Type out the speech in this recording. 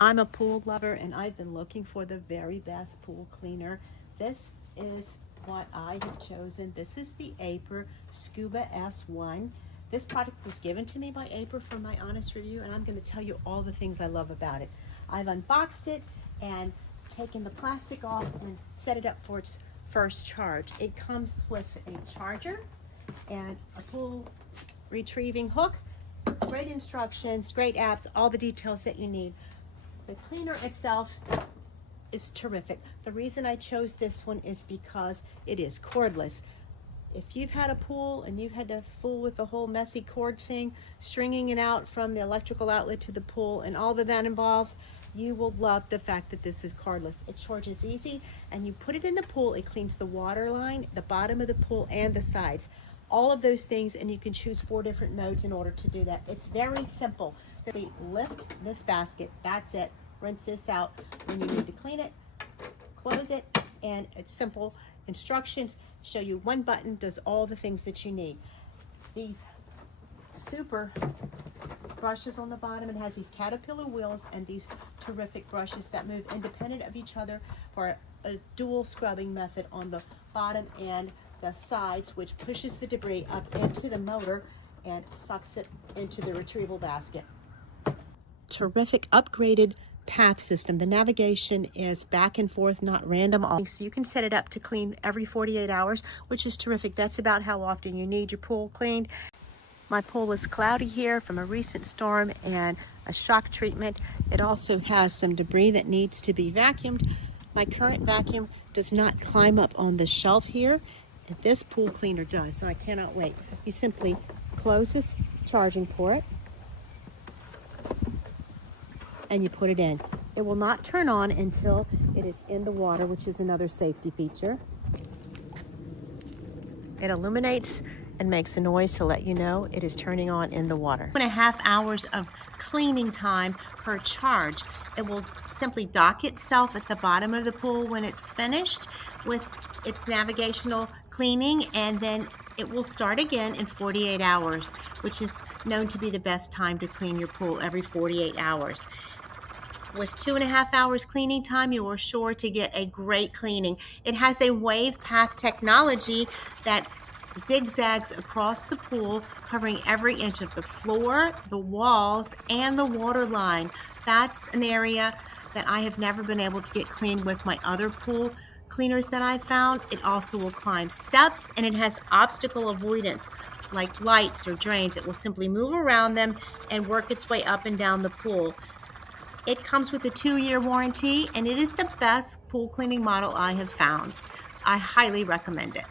I'm a pool lover and I've been looking for the very best pool cleaner. This is what I have chosen. This is the Aiper Scuba S1. This product was given to me by Aiper for my honest review, and I'm going to tell you all the things I love about it. I've unboxed it and taken the plastic off and set it up for its first charge. It comes with a charger and a pool retrieving hook. Great instructions, great apps, all the details that you need. The cleaner itself is terrific. The reason I chose this one is because it is cordless. If you've had a pool and you've had to fool with the whole messy cord thing, stringing it out from the electrical outlet to the pool and all that involves, you will love the fact that this is cordless. It charges easy, and you put it in the pool. It cleans the water line, the bottom of the pool, and the sides. All of those things, and you can choose 4 different modes in order to do that. It's very simple. They lift this basket, that's it. Rinse this out when you need to clean it, close it, and it's simple. Instructions show you one button, does all the things that you need. These super brushes on the bottom, it has these caterpillar wheels and these terrific brushes that move independent of each other for a dual scrubbing method on the bottom and the sides, which pushes the debris up into the motor and sucks it into the retrieval basket. Terrific upgraded path system. The navigation is back and forth, not random. So you can set it up to clean every 48 hours, which is terrific. That's about how often you need your pool cleaned. My pool is cloudy here from a recent storm and a shock treatment. It also has some debris that needs to be vacuumed. My current vacuum does not climb up on the shelf here. This pool cleaner does, so I cannot wait. You simply close this charging port and you put it in. It will not turn on until it is in the water, which is another safety feature. It illuminates and makes a noise to let you know it is turning on in the water. 2.5 hours of cleaning time per charge. It will simply dock itself at the bottom of the pool when it's finished with its navigational cleaning, and then it will start again in 48 hours, which is known to be the best time to clean your pool, every 48 hours. With 2.5 hours cleaning time, you are sure to get a great cleaning. It has a wave path technology that zigzags across the pool, covering every inch of the floor, the walls, and the water line. That's an area that I have never been able to get cleaned with my other pool cleaners that I found. It also will climb steps, and it has obstacle avoidance like lights or drains. It will simply move around them and work its way up and down the pool. It comes with a 2-year warranty, and it is the best pool cleaning model I have found. I highly recommend it.